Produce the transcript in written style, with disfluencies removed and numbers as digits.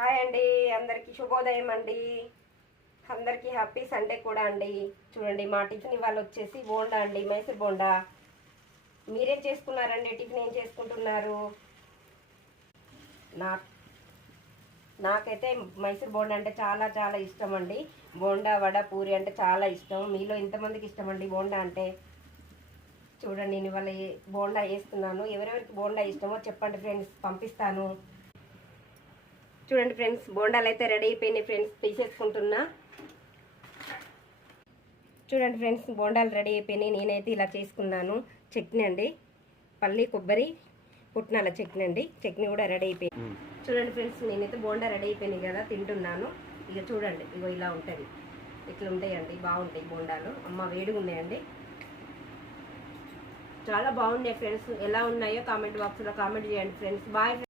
Hi అండి, అందరికీ శుభోదయం అండి. అందరికీ హ్యాపీ సండే కూడా అండి. చూడండి, మా టిఫిన్ ఇవాళ వచ్చేసి బోండా అండి, మైసూర్ బోండా. మీరేం చేసుకున్నారండి? టిఫిన్ ఏం చేసుకుంటున్నారు? నాకైతే మైసూర్ బోండా అంటే చాలా చాలా ఇష్టం అండి. బోండా, వడ, పూరి అంటే చాలా ఇష్టం. మీలో ఇంతమందికి ఇష్టం అండి బోండా అంటే? చూడండి, నేను ఇవాళ బోండా వేస్తున్నాను. ఎవరెవరికి బోండా ఇష్టమో చెప్పండి ఫ్రెండ్స్, పంపిస్తాను. చూడండి ఫ్రెండ్స్, బోండాలు అయితే రెడీ అయిపోయినాయి ఫ్రెండ్స్, తీసేసుకుంటున్నా. చూడండి ఫ్రెండ్స్, బోండాలు రెడీ అయిపోయినాయి. నేనైతే ఇలా చేసుకున్నాను. చట్నీ అండి, పల్లి కొబ్బరి పుట్నాల చట్నీ అండి. చట్నీ కూడా రెడీ అయిపోయింది. చూడండి ఫ్రెండ్స్, నేనైతే బోండా రెడీ అయిపోయినాయి కదా, తింటున్నాను. ఇక చూడండి, ఇగో ఇలా ఉంటుంది. ఇట్లా ఉంటాయండి, బాగుంటాయి బోండాలు. అమ్మ వేడిగా ఉన్నాయండి, చాలా బాగున్నాయి ఫ్రెండ్స్. ఎలా ఉన్నాయో కామెంట్ బాక్స్లో కామెంట్ చేయండి ఫ్రెండ్స్. బాయ్.